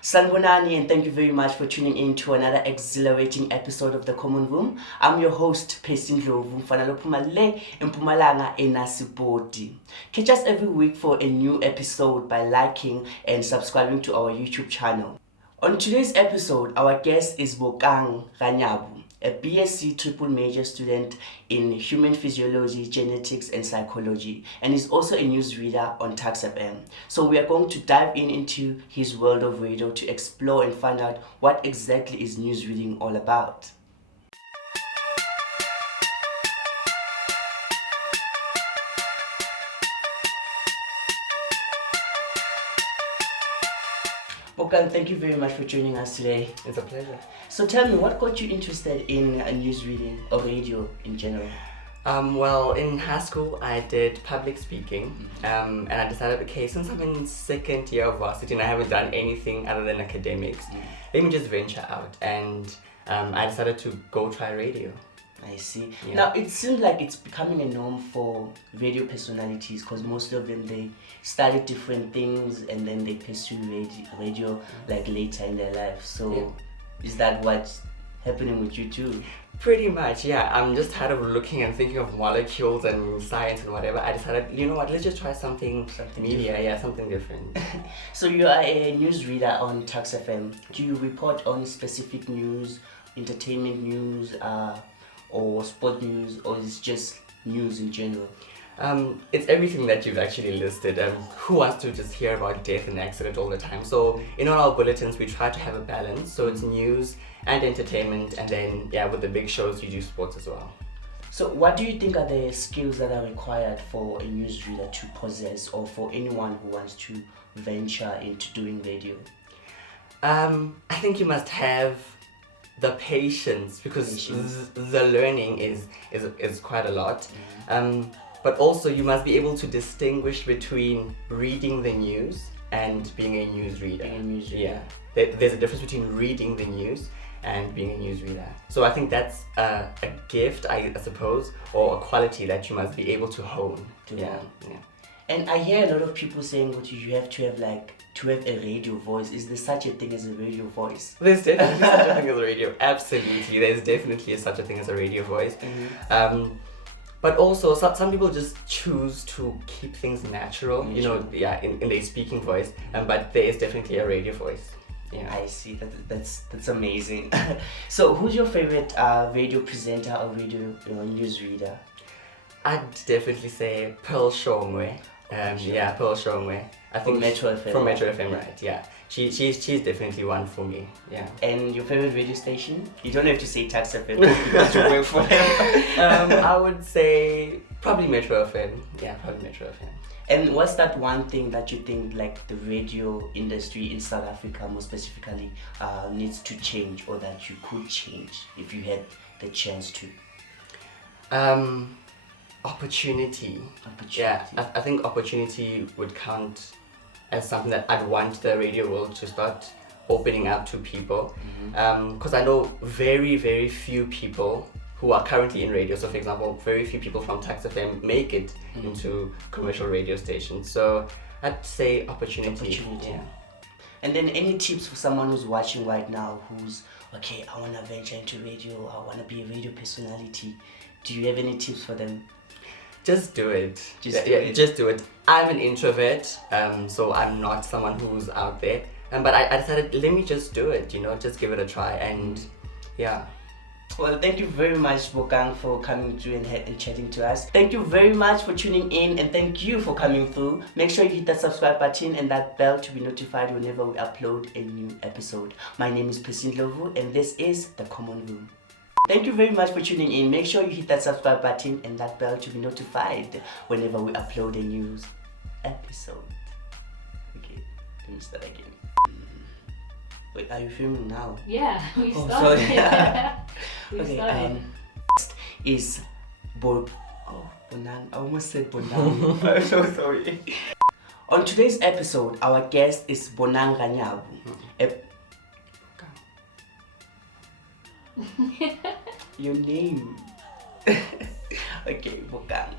Sanbonani, and thank you very much for tuning in to another exhilarating episode of The Common Room. I'm your host, Percy Ndhlovu, Mfanalophumale Mpumalanga Enasipoti. Catch us every week for a new episode by liking and subscribing to our YouTube channel. On today's episode, our guest is Bokang, a BSc triple major student in human physiology, genetics, and psychology, and is also a newsreader on Tuks FM. So we are going to dive into his world of radio to explore and find out what exactly is newsreading all about. Bokang, thank you very much for joining us today. It's a pleasure. So tell me, what got you interested in newsreading or radio in general? Well, in high school, I did public speaking, and I decided, okay, since I'm in second year of varsity and I haven't done anything other than academics, let me just venture out. And I decided to go try radio. I see. Yeah. Now, it seems like it's becoming a norm for radio personalities because most of them, they study different things and then they pursue radio like later in their life. So is that what's happening with you too? Pretty much, yeah. I'm just tired of looking and thinking of molecules and science and whatever. I decided, you know what, let's just try something media, different. Something different. So you are a newsreader on Tuks FM. Do you report on specific news, entertainment news, or sport news, or is it just news in general? It's everything that you've actually listed. Who wants to just hear about death and accident all the time? So in all our bulletins, we try to have a balance. So it's news and entertainment, and then with the big shows, you do sports as well. So what do you think are the skills that are required for a newsreader to possess, or for anyone who wants to venture into doing radio? I think you must have the patience, because the learning is quite a lot. But also you must be able to distinguish between reading the news and being a newsreader. Yeah, there's a difference between reading the news and being a newsreader. So I think that's a gift, I suppose, or a quality that you must be able to hone. Yeah. And I hear a lot of people saying that you have to have a radio voice. Is there such a thing as a radio voice? There's definitely such a thing as a radio. Absolutely, there's definitely such a thing as a radio voice. But also, some people just choose to keep things natural, in their speaking voice. But there is definitely a radio voice. Yeah, I see. That's amazing. So, who's your favorite radio presenter or radio newsreader? I'd definitely say Pearl Shomwe. Pearl Shomwe. I think from Metro FM. From Metro FM, right? Yeah. She's definitely one for me. Yeah. And your favorite radio station? You don't have to say Tuks FM because you work for them. I would say probably Metro FM. Yeah, probably Metro FM. And what's that one thing that you think like the radio industry in South Africa more specifically needs to change, or that you could change if you had the chance to? Opportunity. Yeah, I think opportunity would count as something that I'd want the radio world to start opening up to people. Because I know very, very few people who are currently in radio. So for example, very few people from Tuks FM make it into commercial radio stations. So I'd say opportunity. Yeah. And then any tips for someone who's watching right now who's, okay, I want to venture into radio, I want to be a radio personality. Do you have any tips for them? Just do it. Just do it. I'm an introvert, so I'm not someone who's out there. But I decided, let me just do it, just give it a try. And yeah. Well, thank you very much, Bokang, for coming through and chatting to us. Thank you very much for tuning in, and thank you for coming through. Make sure you hit that subscribe button and that bell to be notified whenever we upload a new episode. My name is Percy Ndhlovu, and this is The Common Room. Thank you very much for tuning in. Make sure you hit that subscribe button and that bell to be notified whenever we upload a new episode. Okay, let me start again. Wait, are you filming now? Yeah, we started. Sorry. We started. Next is Bonang. I almost said Bonang. I'm so sorry. On today's episode, our guest is Bonang Ranyabu. Your name. Okay, Bokang.